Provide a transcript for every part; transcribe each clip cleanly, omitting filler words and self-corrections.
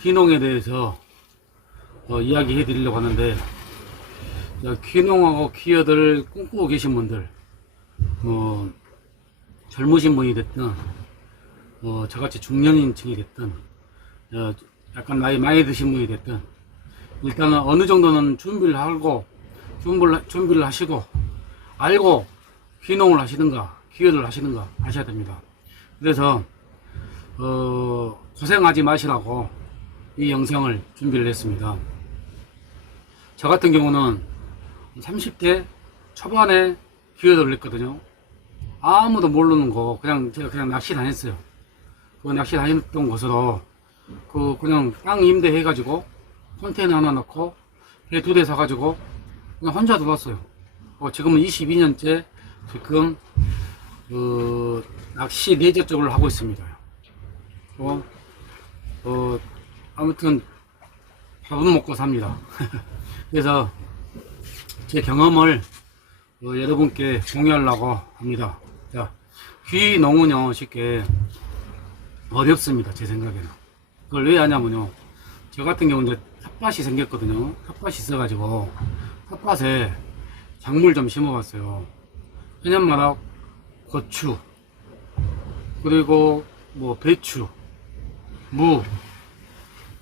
귀농에 대해서 이야기해 드리려고 하는데, 귀농하고 귀여들 꿈꾸고 계신 분들, 젊으신 분이 됐든 저같이 중년인층이 됐든 약간 나이 많이 드신 분이 됐든 일단은 어느 정도는 준비를 하시고 알고 귀농을 하시든가 귀여를 하시든가 하셔야 됩니다. 그래서 고생하지 마시라고 이 영상을 준비를 했습니다. 저 같은 경우는 30대 초반에 귀여를 했거든요. 아무도 모르는 거 제가 그냥 낚시 다녔어요. 그 낚시 다녔던 곳으로 그냥 땅 임대해 가지고 컨테이너 하나 넣고 배 2대 사가지고 그냥 혼자 들어왔어요. 지금은 22년째 지금 낚시 내재적으로 하고 있습니다. 아무튼 밥은 먹고 삽니다. 그래서 제 경험을 여러분께 공유하려고 합니다. 자, 귀농은요 쉽게 어렵습니다. 제 생각에는. 그걸 왜 하냐면요, 저 같은 경우는 이제 텃밭이 생겼거든요. 텃밭이 있어가지고 텃밭에 작물 좀 심어봤어요. 해년마락, 고추, 그리고 배추, 무,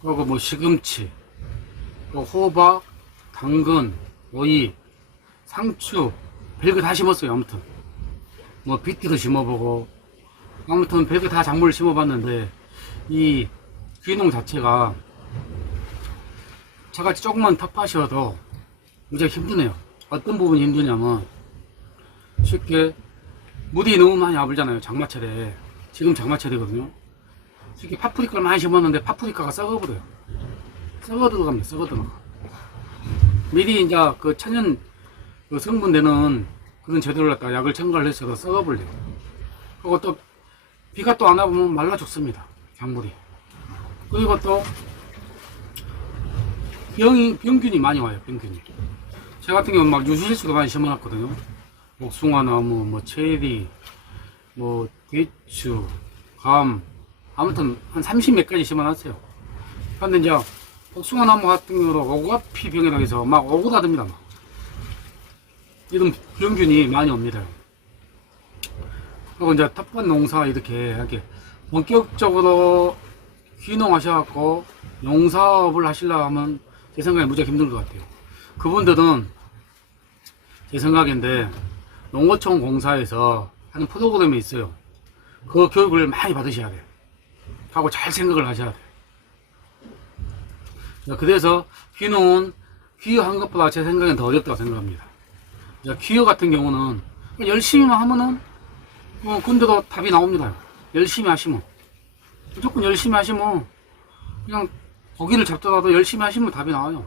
그리고 시금치, 호박, 당근, 오이, 상추, 별거 다 심었어요. 아무튼 비트도 심어보고, 아무튼 별거 다 작물을 심어봤는데 이 귀농 자체가 저같이 조그만 텃밭이어도 굉장히 힘드네요. 어떤 부분이 힘드냐면 쉽게 물이 너무 많이 와불잖아요. 장마철에. 지금 장마철이거든요. 쉽게 파프리카를 많이 심었는데 파프리카가 썩어버려요. 썩어 들어갑니다. 썩어 들어가. 미리 이제 그 천연 성분 되는 그런 제도를 갖다가 약을 첨가를 했어도 썩어버려요. 그리고 또 비가 또 안 와보면 말라 죽습니다. 작물이. 그리고 또 병균이 많이 와요. 병균이. 저 같은 경우는 막 유실수도 많이 심어놨거든요. 복숭아나무, 체리, 대추, 감, 아무튼 한 30몇 가지 심어놨어요. 근데 이제 복숭아나무 같은 경우로 오가피 병이라고 해서 막 오고다듭니다. 이런 병균이 많이 옵니다. 그리고 이제 텃밭 농사 이렇게 본격적으로 귀농하셔갖고 농사업을 하시려고 하면 제 생각에 무지하게 힘들 것 같아요. 그분들은 제 생각인데 농어촌 공사에서 하는 프로그램이 있어요. 그 교육을 많이 받으셔야 돼요. 하고 잘 생각을 하셔야 돼요. 그래서 귀농은 귀여한 것보다 제 생각엔 더 어렵다고 생각합니다. 귀여 같은 경우는 열심히만 하면은 근데도 답이 나옵니다. 열심히 하시면, 무조건 열심히 하시면 그냥 고기를 잡더라도 열심히 하시면 답이 나와요.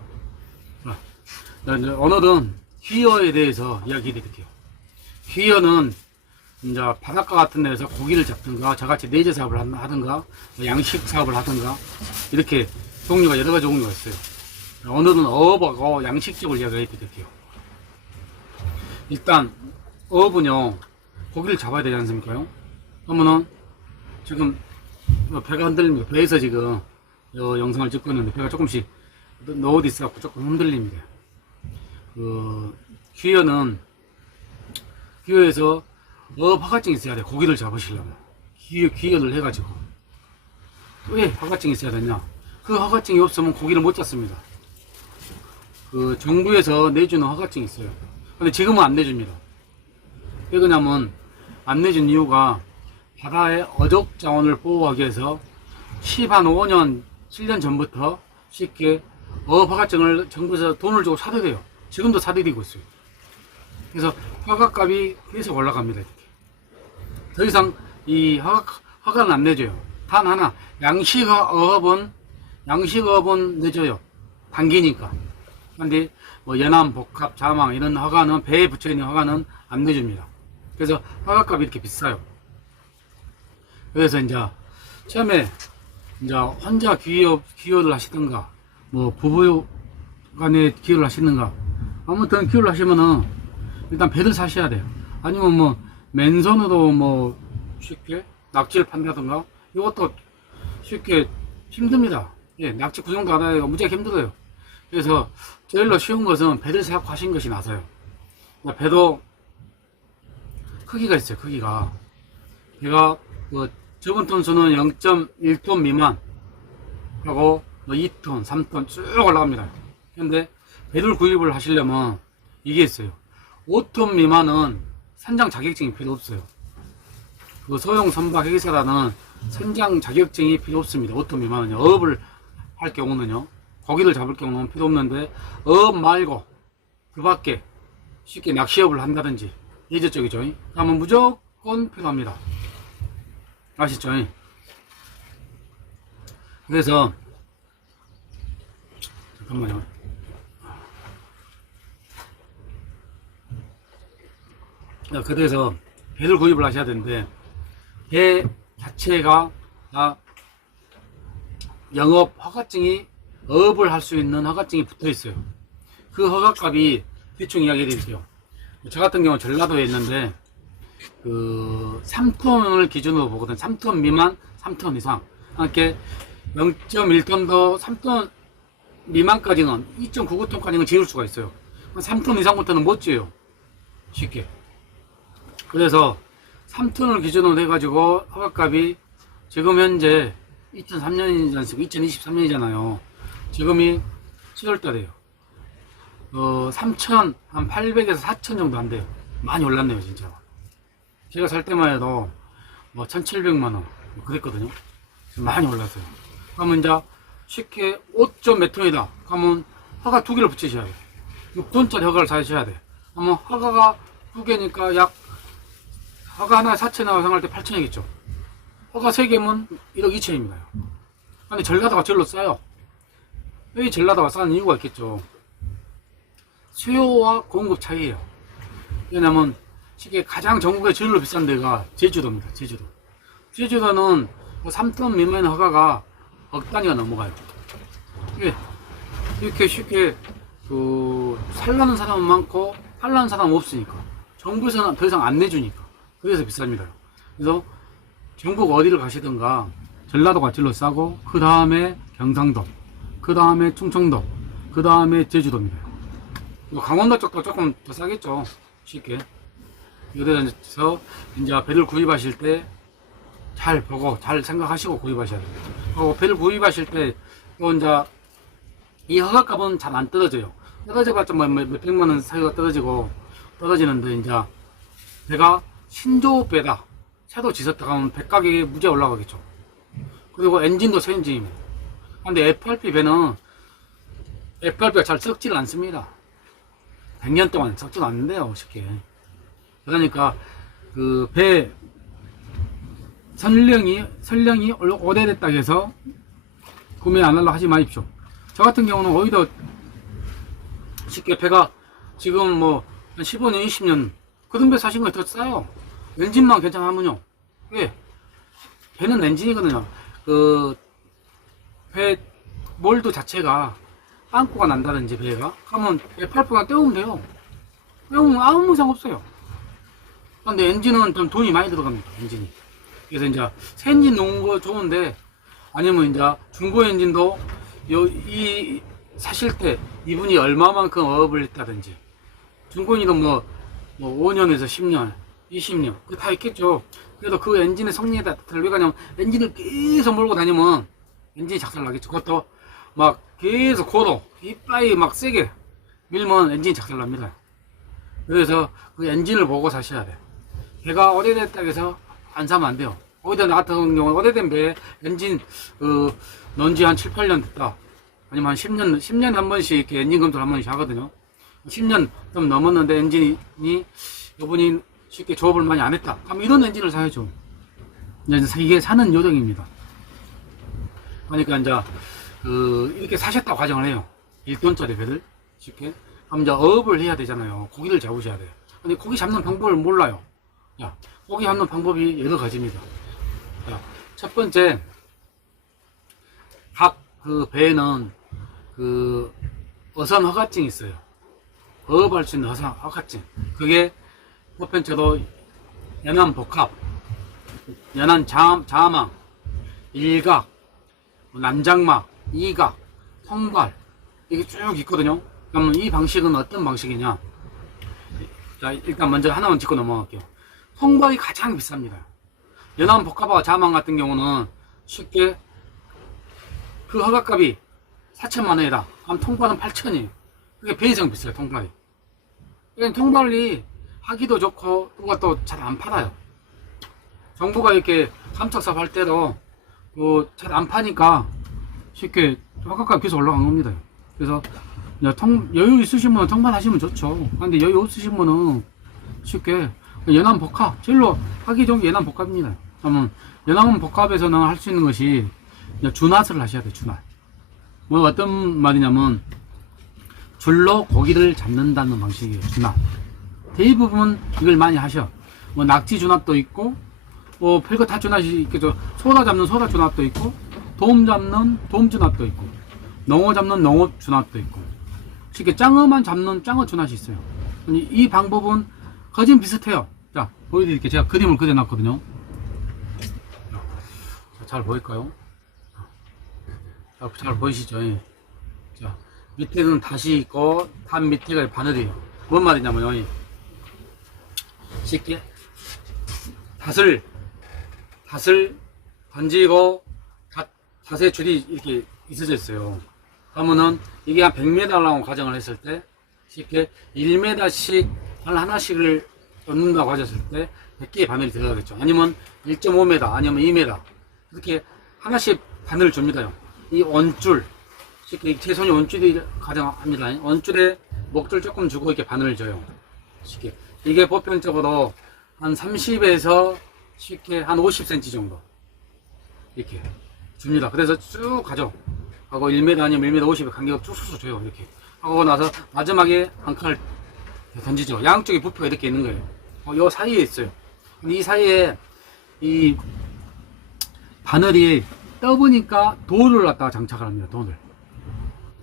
오늘은 귀여에 대해서 이야기 드릴게요. 귀여는 이제 바닷가 같은 데서 고기를 잡든가 저같이 내재 사업을 하든가 양식 사업을 하든가 이렇게 종류가 여러 가지 종류가 있어요. 오늘은 어업하고 양식 쪽을 이야기해 드릴게요. 일단 어업은요, 고기를 잡아야 되지 않습니까? 그러면은 지금 배가 흔들립니다. 배에서 지금 영상을 찍고 있는데 배가 조금씩 노드 있어갖고 조금 흔들립니다. 귀여에서 어업 허가증이 있어야 돼. 고기를 잡으시려면 귀여를 해가지고. 왜 허가증이 있어야 되냐? 그 허가증이 없으면 고기를 못 잡습니다. 정부에서 내주는 허가증이 있어요. 근데 지금은 안 내줍니다. 왜 그러냐면 안 내준 이유가 바다의 어족 자원을 보호하기 위해서 5년, 7년 전부터 쉽게 어업 허가증을 정부에서 돈을 주고 사들여요. 지금도 사들이고 있어요. 그래서 허가값이 계속 올라갑니다. 이렇게. 더 이상 이 허가는 안 내줘요. 단 하나, 양식어업은 내줘요. 단기니까. 근데 연암, 복합, 자망 이런 허가는, 배에 붙여있는 허가는 안 내줍니다. 그래서 허가값이 이렇게 비싸요. 그래서 이제 처음에 혼자 기여를 하시든가 부부 간에 기여를 하시든가 아무튼 기여를 하시면은 일단 배를 사셔야 돼요. 아니면 맨손으로 쉽게 낙지를 판다든가 이것도 쉽게 힘듭니다. 예, 낙지 구경도 안 하기가 무지하게 힘들어요. 그래서 제일로 쉬운 것은 배를 사고 하신 것이 나서요. 배도 크기가 있어요. 크기가 배가 뭐 적은 톤수는 0.1톤 미만 하고 뭐 2톤, 3톤 쭉 올라갑니다. 근데 배를 구입을 하시려면 이게 있어요. 5톤 미만은 선장 자격증이 필요 없어요. 그 소형 선박 회계사라는 선장 자격증이 필요 없습니다. 5톤 미만은요. 어업을 할 경우는요. 고기를 잡을 경우는 필요 없는데 어업 말고 그 밖에 쉽게 낚시업을 한다든지 예제 쪽이죠. 그러면 무조건 필요합니다. 아시죠? 그래서 잠깐만요. 그래서 배를 구입을 하셔야 되는데 배 자체가 다 영업 허가증이 어업을 할 수 있는 허가증이 붙어 있어요. 그 허가값이 대충 이야기해 드릴게요. 저 같은 경우는 전라도에 있는데 그 3톤을 기준으로 보거든. 3톤 미만, 3톤 이상. 이렇게 0.1톤도 3톤 미만까지는 2.99톤까지는 지을 수가 있어요. 3톤 이상부터는 못 지어요. 쉽게. 그래서 3톤을 기준으로 해가지고 허가값이 지금 현재 2003년이지 않습니까? 2023년이잖아요. 지금이 7월달이에요. 3,800에서 4,000 정도 안 돼요. 많이 올랐네요, 진짜. 제가 살 때만 해도 뭐 1,700만원 그랬거든요. 많이 올랐어요. 그러면 이제 쉽게 5점 몇 톤이다. 그러면 허가 2개를 붙이셔야 돼요. 6톤짜리 허가를 사셔야 돼. 그러면 허가가 2개니까 약 허가 하나에 4,000원 생각할 때 8,000원이겠죠. 허가 3개면 1억 2천입니다. 근데 전라도가 절로 싸요. 왜 전라도가 싼 이유가 있겠죠. 수요와 공급 차이에요. 왜냐면 쉽게 가장 전국에 제일로 비싼 데가 제주도입니다. 제주도. 제주도는 3톤 미만의 허가가 억 단위가 넘어가요. 이렇게 쉽게 살라는 사람은 많고 팔라는 사람은 없으니까. 정부에서는 더 이상 안 내주니까. 그래서 비쌉니다. 그래서 전국 어디를 가시든가 전라도가 제일로 싸고 그 다음에 경상도, 그 다음에 충청도, 그 다음에 제주도입니다. 강원도 쪽도 조금 더 싸겠죠. 쉽게. 여기서 이제 배를 구입하실 때 잘 보고 잘 생각하시고 구입하셔야 돼요. 그리고 배를 구입하실 때 또 이제 이 허가값은 잘 안 떨어져요. 떨어져봤자 뭐 몇백만 원 사이가 떨어지는데 이제 배가 신조 배다. 새도 지었다 가면 배 가격이 무지하게 올라가겠죠. 그리고 엔진도 새 엔진입니다. 근데 FRP 배는 FRP가 잘 썩지를 않습니다. 100년 동안 썩지도 않는데요, 쉽게. 그러니까 그 배 선령이 오래됐다 해서 구매 안 하려고 하지 마십시오. 저 같은 경우는 오히려 쉽게 배가 지금 뭐 15년, 20년 그런 배 사신 거 더 싸요. 엔진만 괜찮으면요. 왜? 배는 엔진이거든요. 그 배 몰드 자체가 빵꾸가 난다든지 배가 그러면 F8F가 떼우면 돼요. 떼우면 아무 이상 없어요. 근데 엔진은 좀 돈이 많이 들어갑니다. 엔진이. 그래서 이제 새 엔진 놓은 거 좋은데 아니면 이제 중고 엔진도 사실 때 이분이 얼마만큼 어업을 했다든지 중고인은 뭐 5년에서 10년, 20년 그 다 있겠죠. 그래도 그 엔진의 성능에 따라 왜 그러냐면 엔진을 계속 몰고 다니면 엔진이 작살나겠죠. 그것도 막 계속 고도 이빨이 막 세게 밀면 엔진이 작살납니다. 그래서 그 엔진을 보고 사셔야 돼. 배가 오래됐다 해서 안 사면 안 돼요. 오히려 나 같은 경우는 오래된 배에 엔진 넣은 지 한 7, 8년 됐다. 아니면 한 10년에 한 번씩 이렇게 엔진 검토를 한 번씩 하거든요. 10년 좀 넘었는데 엔진이 이분이 쉽게 조업을 많이 안 했다. 그럼 이런 엔진을 사야죠. 이게 사는 요령입니다. 그러니까 이제 이렇게 사셨다고 가정을 해요. 1톤짜리 배를 쉽게. 그럼 이제 어업을 해야 되잖아요. 고기를 잡으셔야 돼요. 근데 고기 잡는 방법을 몰라요. 야, 고기 잡는 방법이 여러 가지입니다. 자, 첫 번째, 각 그 배에는 그 어선 허가증이 있어요. 어업할 수 있는 어선 허가증. 그게 보편적으로 연안 복합, 연안 자망, 일각, 뭐 난장막, 이각, 통발 이게 쭉 있거든요. 그러면 이 방식은 어떤 방식이냐? 자, 일단 먼저 하나만 짚고 넘어갈게요. 통발이 가장 비쌉니다. 연암 복합화 자망 같은 경우는 쉽게 그 허가값이 4천만 원이다. 그럼 통발은 8천이에요. 그게 배 이상 비싸요, 통발이. 그러니까 통발이 하기도 좋고 누가 또 잘 안 팔아요. 정부가 이렇게 감척사업 할 때도 잘 안 파니까 쉽게 허가값 계속 올라간 겁니다. 그래서 여유 있으신 분은 통발 하시면 좋죠. 근데 여유 없으신 분은 쉽게 연암 복합, 제일로 하기 좋은 게 연암 복합입니다. 그러면 연암 복합에서는 할 수 있는 것이 준화를 하셔야 돼요. 준화. 뭐 어떤 말이냐면 줄로 고기를 잡는다는 방식이에요. 준화. 대부분 이걸 많이 하셔. 뭐 낙지 준합도 있고, 뭐 별거 다 준합이 있겠죠. 소다 잡는 소다 준합도 있고, 돔 잡는 돔 준합도 있고, 농어 잡는 농어 준합도 있고, 쉽게 짱어만 잡는 짱어 준합이 있어요. 이 방법은 거진 비슷해요. 자, 보여드릴게요. 제가 그림을 그려놨거든요. 잘 보일까요? 잘 보이시죠? 예. 자, 밑에는 닷이 있고, 닷 밑에가 바늘이에요. 뭔 말이냐면요. 쉽게 닷을 던지고 닷의 줄이 이렇게 있어져 있어요. 그러면은 이게 한 100m라고 가정을 했을 때 쉽게 1m씩 하나씩을 넣는다고 하셨을 때 100개의 바늘이 들어가겠죠. 아니면 1.5m 아니면 2m 이렇게 하나씩 바늘을 줍니다. 이 원줄 쉽게 제 손이 원줄이 가정합니다. 원줄에 목줄 조금 주고 이렇게 바늘을 줘요. 쉽게 이게 보편적으로 한 30에서 쉽게 한 50cm 정도 이렇게 줍니다. 그래서 쭉 가죠. 하고 1m 아니면 1m 50의 간격을 쭉쭉 줘요. 이렇게 하고 나서 마지막에 한 칸을 던지죠. 양쪽에 부표가 이렇게 있는 거예요. 요 사이에 있어요. 근데 이 사이에 이 바늘이 떠보니까 돌을 갖다가 장착을 합니다.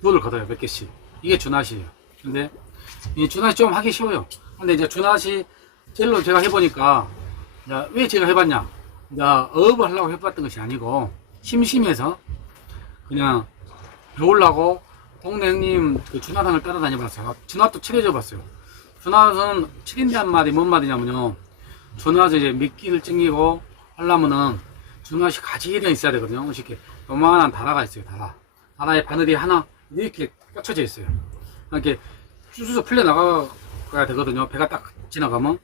돌을 걷어요. 몇 개씩. 이게 준핫이에요. 근데 이 준핫이 좀 하기 쉬워요. 근데 이제 준핫이 젤로 제가 해보니까 왜 제가 해봤냐? 어업을 하려고 해봤던 것이 아니고 심심해서 그냥 배우려고 동네 형님 그 준핫항을 따라다녀봤어요. 준핫도 칠해줘 봤어요. 준핫은 칠인데 한 마디 뭔 말이냐면요. 준핫을 이제 미끼를 찡기고 하려면은 준핫이 가지런히 있어야 되거든요. 쉽게 요만한 다라가 있어요. 다라에 바늘이 하나 이렇게 꽂혀져 있어요. 이렇게 쭈쭈쭈 풀려 나가야 되거든요. 배가 딱 지나가면.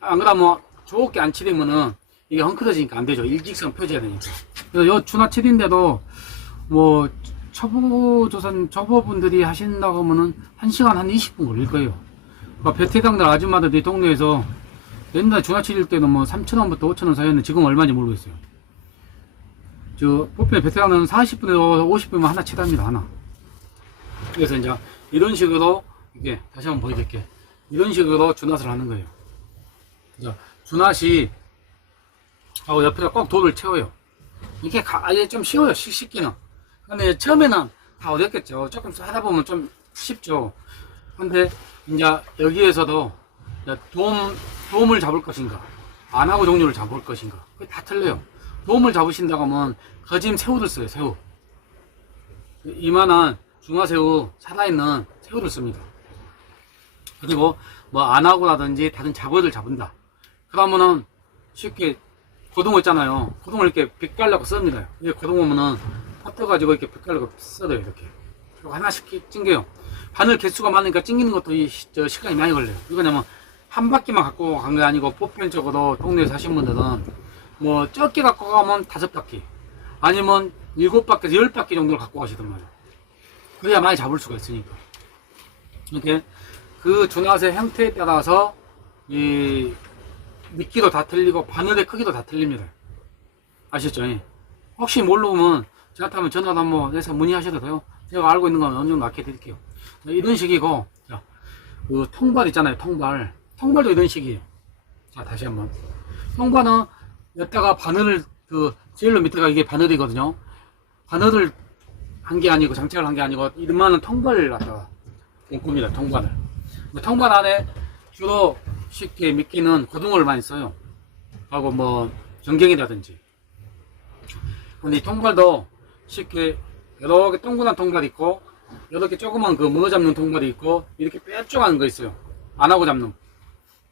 안 그러면 좋게 안 치리면은 이게 헝클어지니까 안 되죠. 일직선 펴져야 되니까. 그래서 요 준핫 칠인데도 뭐 초보분들이 하신다고 하면은 1시간 한 20분 걸릴 거예요. 그러니까 베테랑들 아줌마들이 동네에서 옛날 준핫 칠 때는 뭐 3,000원부터 5,000원 사이였는데 지금 얼마인지 모르겠어요. 보편에 베테랑은 40분에서 50분이면 하나 치답니다. 하나. 그래서 이제 이런 식으로 이게 다시 한번 보여드릴게요. 이런 식으로 준핫을 하는 거예요. 준핫이 하고 옆에다 꼭 돌을 채워요. 이게 아예 좀 쉬워요. 쉽기는. 근데 처음에는 다 어렵겠죠. 조금 하다 보면 좀 쉽죠. 근데 이제 여기에서도 도움을 잡을 것인가, 안하고 종류를 잡을 것인가, 그게 다 틀려요. 도움을 잡으신다고 하면 거짐 새우를 써요. 새우. 이만한 중화새우, 살아있는 새우를 씁니다. 그리고 뭐 안하고라든지 다른 잡어를 잡은다. 그러면은 쉽게 고등어 있잖아요. 고등어를 이렇게 빗갈라고 씁니다. 이게 고등어면은 퍼뜨가지고 이렇게 빗갈라고 써요. 이렇게. 그리고 하나씩 찡겨요. 바늘 개수가 많으니까 찡기는 것도 시간이 많이 걸려요. 이거냐면 한 바퀴만 갖고 간 게 아니고 보편적으로 동네에 사신 분들은 뭐 적게 갖고 가면 5바퀴 아니면 7바퀴에서 10바퀴 정도를 갖고 가시단 말이에요. 그래야 많이 잡을 수가 있으니까. 이렇게 그 준핫의 형태에 따라서 이 미끼도 다 틀리고 바늘의 크기도 다 틀립니다. 아시죠? 혹시 모르면 저한테 한번 전화도 한번 해서 문의하셔도 돼요. 제가 알고 있는 건 어느 정도 알게 드릴게요. 이런 식이고, 자, 그 통발 있잖아요. 통발도 이런 식이에요. 자, 다시 한번. 통발은 여기다가 바늘을 제일로 밑에가 이게 바늘이거든요. 바늘을 한 게 아니고 장착을 한 게 아니고 이만한 통발을 갖다가 꼽니다. 통발을. 통발 안에 주로 쉽게 미끼는 고등어를 많이 써요. 하고 뭐 전갱이라든지 근데 이 통발도 쉽게 이렇게 동그란 통발이 있고, 이렇게 조그만 그 문어 잡는 통발이 있고, 이렇게 뾰족한 거 있어요. 안 하고 잡는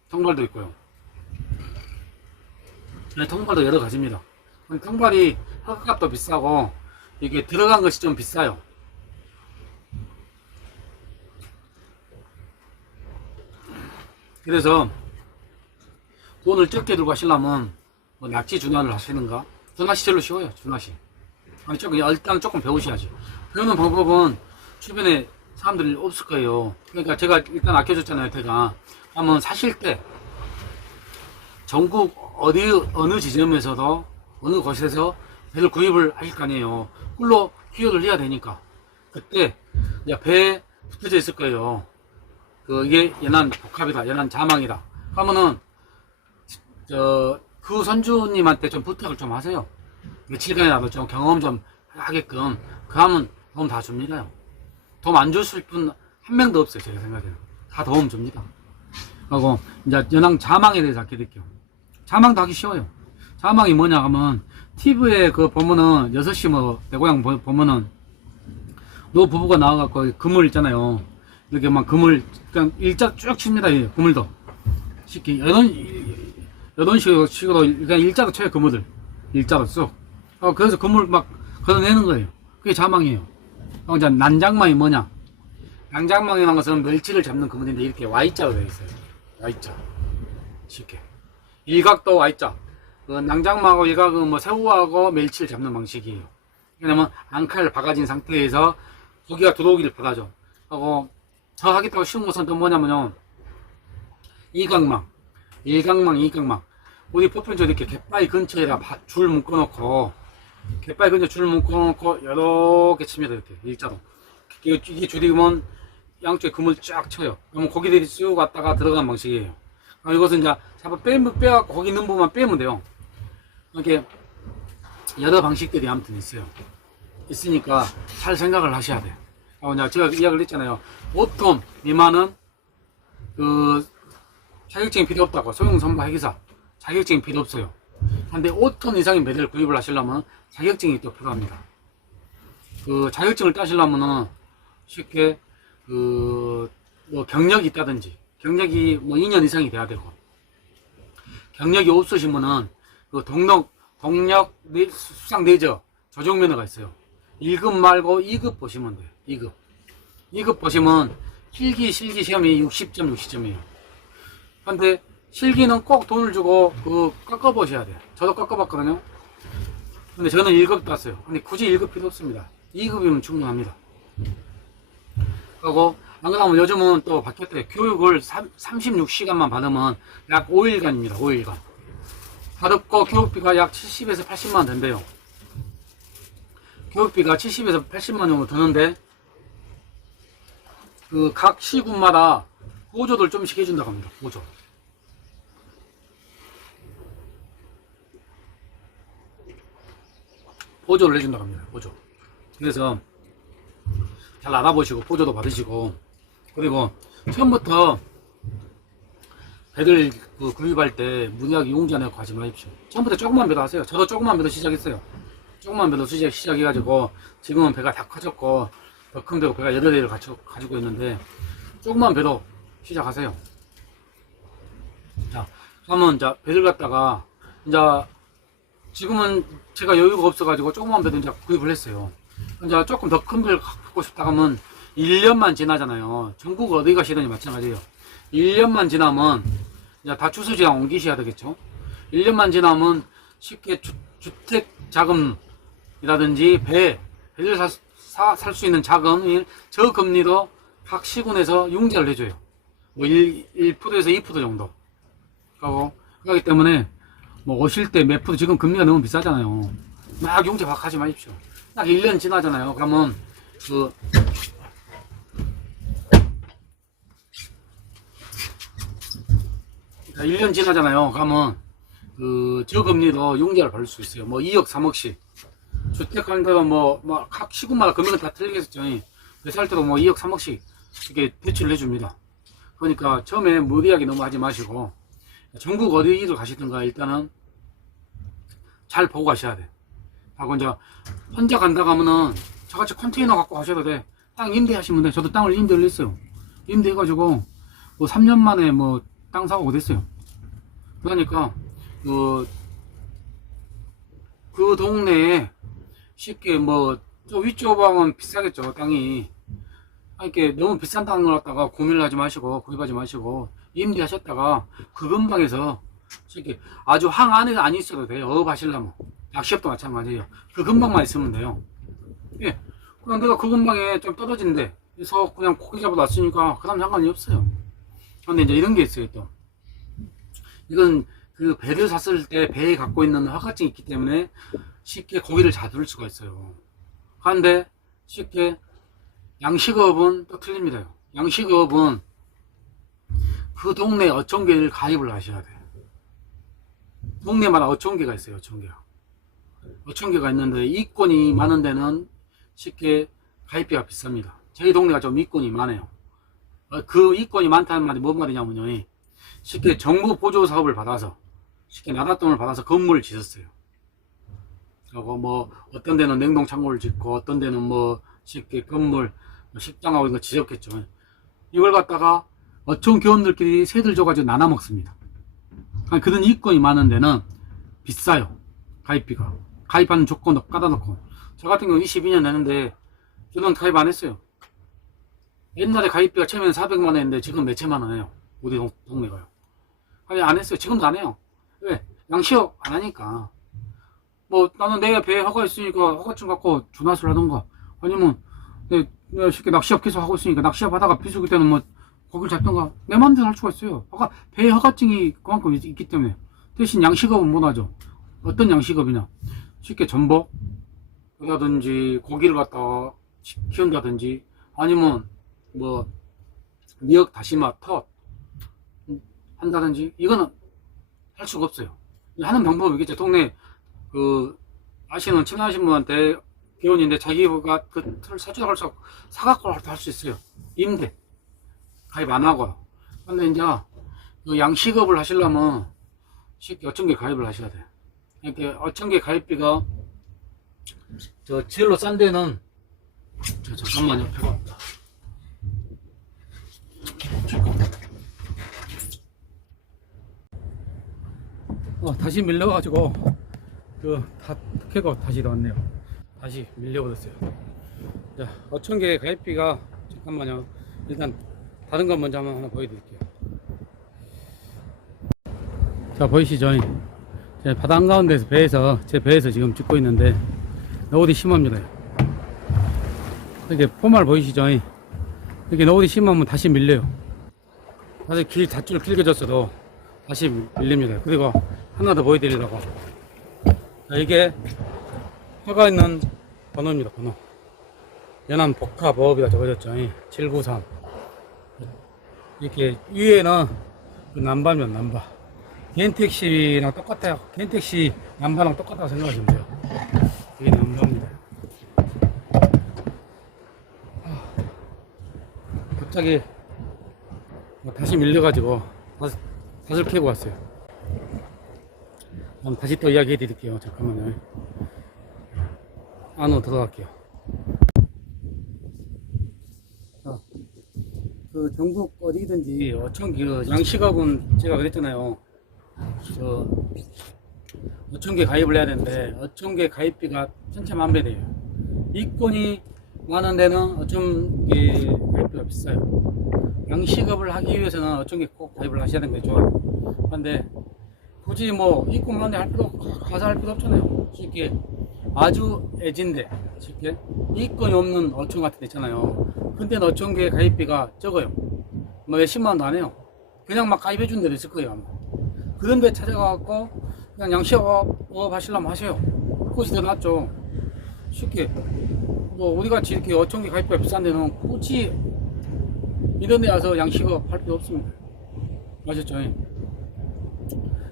통발도 있고요. 네, 통발도 여러 가지입니다. 통발이 헐값도 비싸고, 이게 들어간 것이 좀 비싸요. 그래서 돈을 적게 들고 하시려면 뭐 낙지 준화를 하시는가? 준화시 제일 쉬워요. 준화시. 아니 조금 일단 조금 배우셔야지. 배우는 방법은 주변에 사람들이 없을 거예요. 그러니까 제가 일단 아껴줬잖아요. 제가 한번 사실 때 전국 어느 지점에서도 어느 곳에서 배를 구입을 하실 거 아니에요. 꿀로 휴업을 해야 되니까 그때 이제 배에 붙어져 있을 거예요. 이게 연안 복합이다, 연안 자망이다 하면은 그 선주님한테 좀 부탁을 좀 하세요. 며칠간이라도 좀 경험 좀 하게끔. 그 하면 도움 다 줍니다요. 도움 안 줬을 분 한 명도 없어요. 제가 생각에는 다 도움 줍니다. 하고 이제 연안 자망에 대해서 알려드릴게요. 자망도 하기 쉬워요. 자망이 뭐냐 하면 TV에 그 보면은 6시 뭐 대고향 보면은 노 부부가 나와갖고 그물 있잖아요. 이렇게 막 그물 그냥 일자 쭉 칩니다. 그물도 쉽게 이런 식으로 그냥 일자로 쳐요. 그물들 일자로 쑥. 그래서 그물 막 걷어내는 거예요. 그게 자망이에요. 이제 난장망이 뭐냐? 난장망이라는 것은 멸치를 잡는 그물인데 이렇게 Y자로 되어 있어요. Y자 쉽게 일각도 Y자. 난장망하고 일각은 뭐 새우하고 멸치를 잡는 방식이에요. 왜냐면 앙칼을 박아진 상태에서 고기가 들어오기를 바라죠. 하고 더 하겠다고 쉬운 것은 또 뭐냐면요, 이각망, 일각망, 이각망. 우리 보편적으로 이렇게 갯바위 근처에다 줄 묶어놓고, 갯바위 근처에 줄 묶어놓고 이렇게 칩니다. 이렇게 일자로. 이게 줄이면 양쪽에 그물 쫙 쳐요. 그러면 고기들이 쭉 갔다가 들어가는 방식이에요. 이것은 이제 잡아 빼갖고 거기 있는 부분만 빼면 돼요. 이렇게 여러 방식들이 아무튼 있어요. 있으니까 잘 생각을 하셔야 돼요. 제가 이야기를 했잖아요. 5톤 미만은 자격증이 필요 없다고. 소형선박 회계사 자격증이 필요 없어요. 근데 5톤 이상의 매대를 구입을 하시려면 자격증이 또 필요합니다. 자격증을 따시려면은 쉽게 뭐 경력이 있다든지, 경력이 뭐 2년 이상이 돼야 되고, 경력이 없으시면은 동력 수상 내저 조종면허가 있어요. 1급 말고 2급 보시면 돼요. 2급 보시면 실기 시험이 60점, 60점이에요. 근데 실기는 꼭 돈을 주고 꺾어보셔야 돼요. 저도 꺾어봤거든요. 근데 저는 1급 땄어요. 근데 굳이 1급 필요 없습니다. 2급이면 충분합니다. 그리고 안 그러면 요즘은 또 바뀌었대요. 교육을 36시간만 받으면 약 5일간입니다. 5일간. 받았고 교육비가 약 70에서 80만 원 된대요. 교육비가 70에서 80만 원 정도 드는데 각 시군마다 보조들 좀씩 해준다고 합니다. 보조를 해준다고 합니다. 보조. 그래서 잘 알아보시고 보조도 받으시고, 그리고 처음부터 배들 구입할 때 무리하게 용기 안 하고 하지 마십시오. 처음부터 조그만 배도 하세요. 저도 조그만 배도 시작했어요. 조그만 배도 시작해가지고 지금은 배가 다 커졌고 더 큰 배고 배가 8대를 가지고 있는데 조그만 배도 시작하세요. 자, 그러면 이제 배들 갖다가 이제 지금은 제가 여유가 없어가지고 조그만 배도 이제 구입을 했어요. 이제 조금 더 큰 배를 갖고 싶다 하면 1년만 지나잖아요. 전국 어디 가시든지 마찬가지예요. 1년만 지나면 이제 다 주소지랑 옮기셔야 되겠죠. 1년만 지나면 쉽게 주택 자금이라든지 배를 살 수 있는 자금, 저금리도 각 시군에서 융자를 해줘요. 뭐 1%에서 2% 정도. 그렇기 때문에 뭐 오실 때 몇 프로, 지금 금리가 너무 비싸잖아요. 막 융자 막 하지 마십시오. 딱 1년 지나잖아요. 그러면 1년 지나잖아요. 그러면 저금리로 융자를 받을 수 있어요. 뭐 2억, 3억씩. 주택하는 데는 각 시군마다 금액은 다 틀리겠죠. 살 때도 뭐 2억, 3억씩 이렇게 대출을 해줍니다. 그러니까 처음에 무리하게 너무 하지 마시고, 전국 어디를 가시든가 일단은 잘 보고 가셔야 돼. 하고 이제 혼자 간다 하면은 저같이 컨테이너 갖고 가셔도 돼. 땅 임대하시면 돼. 저도 땅을 임대를 했어요. 임대해가지고 뭐 3년 만에 뭐 땅 사고 됐어요. 그러니까 그 동네에 쉽게 뭐 저 위쪽 방은 비싸겠죠 땅이. 이렇게 너무 비싼 땅을 갖다가 고민을 하지 마시고 구입하지 마시고 임대하셨다가 그 근방에서 쉽게 아주 항 안에 안 있어도 돼요. 어업하시려면 낚시업도 마찬가지예요. 그 근방만 있으면 돼요. 예, 그냥 내가 그 근방에 좀 떨어진데 그래서 그냥 고기 잡아 놨으니까 그 다음 상관이 없어요. 근데 이제 이런 게 있어요. 또 이건 그 배를 샀을 때 배에 갖고 있는 허가증이 있기 때문에 쉽게 고기를 잡을 수가 있어요. 그런데 쉽게 양식업은 또 틀립니다. 양식업은 그 동네 어촌계를 가입을 하셔야 돼요. 동네마다 어촌계가 있어요. 어촌계가 있는데 이권이 많은 데는 쉽게 가입비가 비쌉니다. 저희 동네가 좀 이권이 많아요. 그 이권이 많다는 말이 뭔 말이냐면요, 쉽게 정부 보조 사업을 받아서 쉽게 나랏돈을 받아서 건물을 짓었어요. 그리고 뭐 어떤 데는 냉동 창고를 짓고 어떤 데는 뭐 쉽게 건물 식당하고 이런 거 지었겠죠. 이걸 갖다가 어촌 교원들끼리 새들 줘가지고 나눠 먹습니다. 그런 이권이 많은 데는 비싸요. 가입비가. 가입하는 조건도 까다놓고. 저 같은 경우 22년 내는데 저는 가입 안 했어요. 옛날에 가입비가 처음에는 400만 원 했는데 지금 몇천만 원 해요. 우리 동네가요. 아니 안 했어요. 지금도 안 해요. 왜? 양시업 안 하니까. 뭐 나는 내가 배에 허가 있으니까 허가증 갖고 준하수를 하던가 아니면 내가 쉽게 낚시업 계속 하고 있으니까 낚시업 하다가 비수기 때는 뭐 고기를 잡던가 내 마음대로 할 수가 있어요. 배에 허가증이 그만큼 있기 때문에. 대신 양식업은 못하죠. 어떤 양식업이냐, 쉽게 전복이라든지 고기를 갖다가 키운다든지 아니면 뭐 미역, 다시마, 텄 한다든지 이거는 할 수가 없어요. 하는 방법이 있겠죠. 동네 아시는 친하신 분한테 기혼인데 자기가 그 틀을 사주라고 사갖고 할 수 있어요. 임대 가입 안 하고. 근데 이제 양식업을 하시려면 쉽게 어촌계 가입을 하셔야 돼요. 이렇게 어촌계 가입비가 제일로 싼 데는 잠깐만요. 배가 없다. 다시 밀려가지고 다 캐고 다시 나왔네요. 다시 밀려버렸어요. 자, 어촌계 가입비가 잠깐만요. 일단 다른 건 먼저 하나 보여드릴게요. 자, 보이시죠? 제 바다 한가운데서 제 배에서 지금 찍고 있는데 너구리 심합니다. 이렇게 포말 보이시죠? 이렇게 너구리 심으면 다시 밀려요. 다시 닷줄 길게 졌어도 다시 밀립니다. 그리고 하나 더 보여드리려고. 자, 이게 허가 있는 번호입니다. 번호. 연안 복합어업이라 적어졌죠. 793. 이렇게 위에는 그 남바면 남바. 개인택시랑 똑같아요. 개인택시 남바랑 똑같다고 생각하시면 돼요. 이게 남바입니다. 갑자기 다시 밀려가지고 다시 캐고 왔어요. 그럼 다시 또 이야기 해드릴게요. 잠깐만요. 안으로 들어갈게요. 그 전국 어디든지 어촌계 양식업은 제가 그랬잖아요. 어촌계 가입을 해야 되는데 어촌계 가입비가 천차만배 돼요. 이권이 많은 데는 어촌계 가입비가 비싸요. 양식업을 하기 위해서는 어촌계 꼭 가입을 하셔야 되는 게 좋아요. 그런데 굳이 뭐 이권만에 가서 할 필요 없잖아요. 쉽게 아주 애진데 쉽게 이권이 없는 어촌 같은 데 있잖아요. 근데 어촌계 가입비가 적어요. 뭐 몇십만 원도 안 해요. 그냥 막 가입해 준 데도 있을 거예요 아마. 그런 데 찾아가갖고 그냥 양식업 하시려면 하세요. 그것이 더 낫죠. 쉽게 뭐 우리같이 이렇게 어촌계 가입비가 비싼 데는 굳이 이런 데 와서 양식업 할 필요 없습니다. 아셨죠?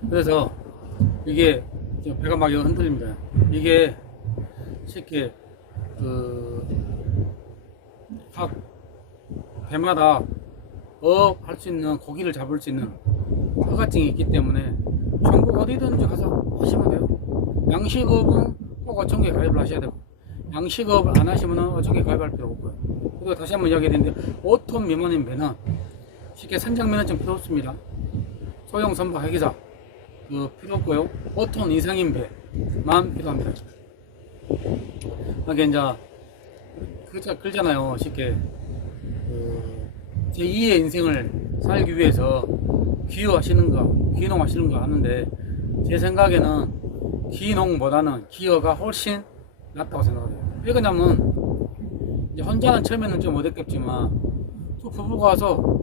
그래서 이게 배가 막 흔들립니다. 이게 쉽게 각 배마다 할 수 있는 고기를 잡을 수 있는 허가증이 있기 때문에 전국 어디든지 가서 하시면 돼요. 양식업은 꼭 꼭 어촌계 가입을 하셔야 되고, 양식업을 안 하시면 어촌계 가입할 필요 없고요. 그리고 다시 한번 이야기했는데 5톤 미만인 배는 쉽게 선장 면허증 필요 없습니다. 소형 선박 회계사 필요 없고요. 5톤 이상인 배만 필요합니다. 이게 이제 그러잖아요. 쉽게 제2의 인생을 살기 위해서 귀농하시는가 하는데, 제 생각에는 귀농보다는 기어가 훨씬 낫다고 생각해요. 왜 그러냐면 이제 혼자는 처음에는 좀 어렵겠지만 또 부부가 와서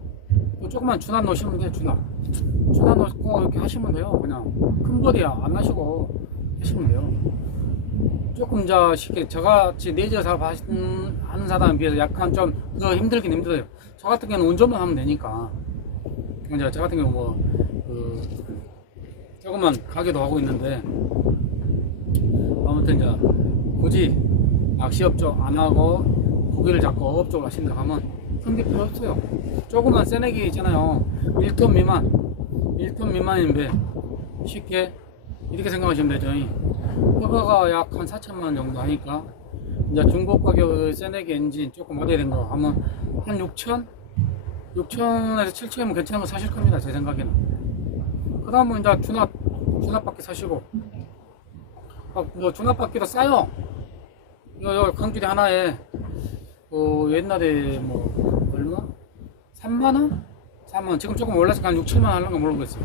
조그만 주납 놓으시면 돼요. 주납 놓고 이렇게 하시면 돼요. 그냥 큰 버디 안 하시고 하시면 돼요. 조금 쉽게 저같이 내저 사업 하는 사람에 비해서 약간 좀 더 힘들긴 힘들어요. 저 같은 경우는 운전만 하면 되니까. 이제 저 같은 경우 조금만 가게도 하고 있는데, 아무튼 이제 굳이 낚시업 쪽 안 하고 고기를 잡고 어업 쪽으로 하신다 하면 큰 게 필요 없어요. 조그만 새내기 있잖아요. 1톤 미만인 배 쉽게 이렇게 생각하시면 되죠. 허가가 약 한 4천만 원 정도 하니까, 이제 중국 가격 새내기 엔진 조금 오래된 거 하면 한 6천에서 7천이면 괜찮은 거 사실 겁니다. 제 생각에는. 그 다음은 이제 주납바퀴 사시고, 주납바퀴도 싸요. 요 강줄이 하나에 옛날에 얼마? 3만원? 3만원. 지금 조금 올라서 한 6, 7만원 하는 거 모르겠어요.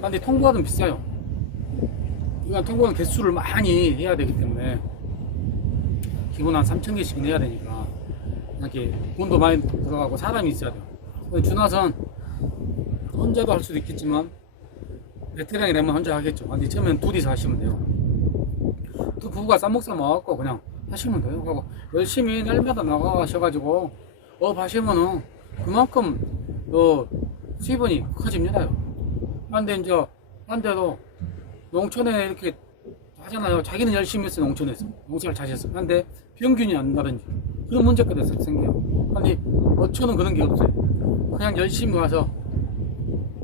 근데 통보하면 비싸요. 이건 통보는 개수를 많이 해야 되기 때문에 기본 한 3,000개씩은 해야 되니까 이렇게 돈도 많이 들어가고 사람이 있어야 돼요. 주낫은 혼자도 할 수도 있겠지만 베테랑이 되면 혼자 하겠죠. 근데 처음엔 둘이서 하시면 돼요. 또 부부가 쌈목싸 먹고 그냥 하시면 돼요. 그리고 열심히 날마다 나가셔가지고 업 하시면은 그만큼 수입원이 커집니다. 근데 이제 반대로 농촌에 이렇게 하잖아요. 자기는 열심히 했어. 농촌에서 농사를 잘 했어. 근데 평균이 안 나든지 그런 문제가 생겨요. 아니 어촌은 그런 게 없어요. 그냥 열심히 와서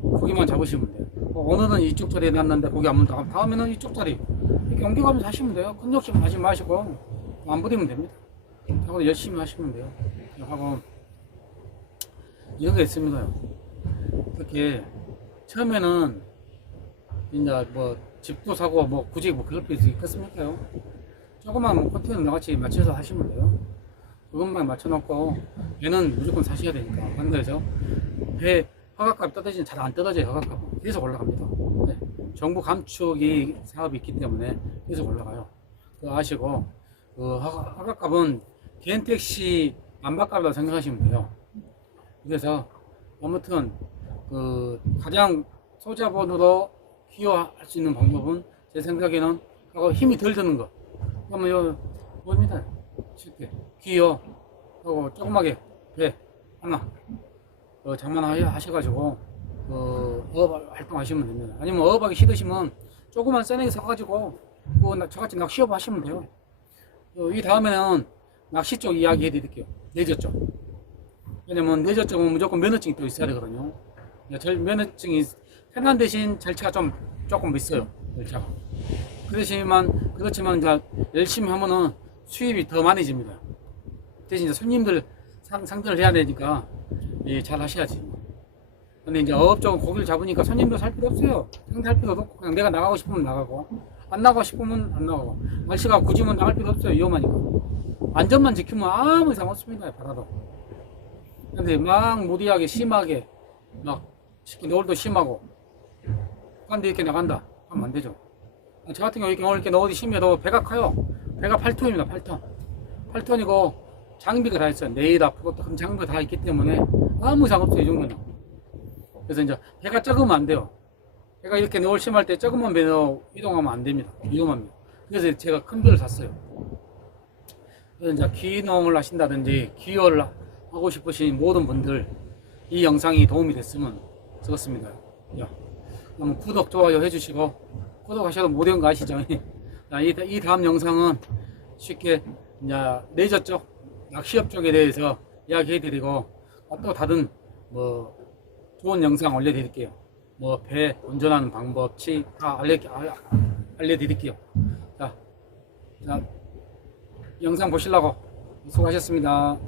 고기만 잡으시면 돼요. 오늘은 이쪽 자리에 놨는데 고기 안 문다. 다음에는 이쪽 자리 이렇게 옮겨가면서 하시면 돼요. 큰 욕심 하지 마시고 안 부리면 됩니다. 하고 열심히 하시면 돼요. 하고 이런 게 있습니다. 그렇게 처음에는 이제 집도 사고 굳이 그럴 필요 있겠습니까요? 조금만 컨테이너 나같이 맞춰서 하시면 돼요. 그것만 맞춰놓고 얘는 무조건 사셔야 되니까. 그래서 배 허가값 떨어지면 잘 안 떨어져요. 허가값 계속 올라갑니다. 네. 정부 감축이 사업이 있기 때문에 계속 올라가요. 그거 아시고 허가값은 개인 택시 안바값이라고 생각하시면 돼요. 그래서 아무튼 가장 소자본으로 기여할 수 있는 방법은 제 생각에는 힘이 덜 드는 거. 그러면 뭡니다. 쉽게 기여하고 조그맣게 배 하나 장만하셔가지고 어업 활동하시면 됩니다. 아니면 어업하기 싫으시면 조그만 새내기 사가지고 저같이 낚시업 하시면 돼요. 이 다음에는 낚시 쪽 이야기 해드릴게요. 내저 쪽. 왜냐면 내저 쪽은 무조건 면허증이 또 있어야 되거든요. 면허증이 편한 대신 절차가 조금 있어요. 절차가. 그렇지만 이제 열심히 하면은 수입이 더 많이 집니다. 대신 이제 손님들 상대를 해야 되니까 잘 하셔야지. 근데 이제 어업 쪽은 고기를 잡으니까 손님도 살 필요 없어요. 상대할 필요도 없고 그냥 내가 나가고 싶으면 나가고 안 나가고 싶으면 안 나가고, 날씨가 굳으면 나갈 필요 없어요. 위험하니까. 안전만 지키면 아무 이상 없습니다. 바다도. 근데 막 무리하게 심하게 특히 노을도 심하고 근데 이렇게 나간다 하면 안 되죠. 저 같은 경우 이렇게 어디 심해도 배가 커요. 배가 8톤입니다. 8톤이고 장비가 다 있어요. 네이다 그것도 큰 장비가 다 있기 때문에 아무 이상 없어요. 이 정도는. 그래서 이제 배가 적으면 안 돼요. 배가 이렇게 노을 심할 때 적으면 배로 이동하면 안 됩니다. 위험합니다. 그래서 제가 큰 배를 샀어요. 그래서 이제 귀농을 하신다든지 기여를 하고 싶으신 모든 분들 이 영상이 도움이 됐으면 좋겠습니다. 그럼 구독, 좋아요 해주시고, 구독하셔도 못한 거 아시죠? 이 다음 영상은 쉽게 이제 레저 쪽, 낚시업 쪽에 대해서 이야기해드리고, 또 다른 좋은 영상 올려드릴게요. 배 운전하는 방법, 다 알려드릴게요. 자, 자, 영상 보시려고 수고하셨습니다.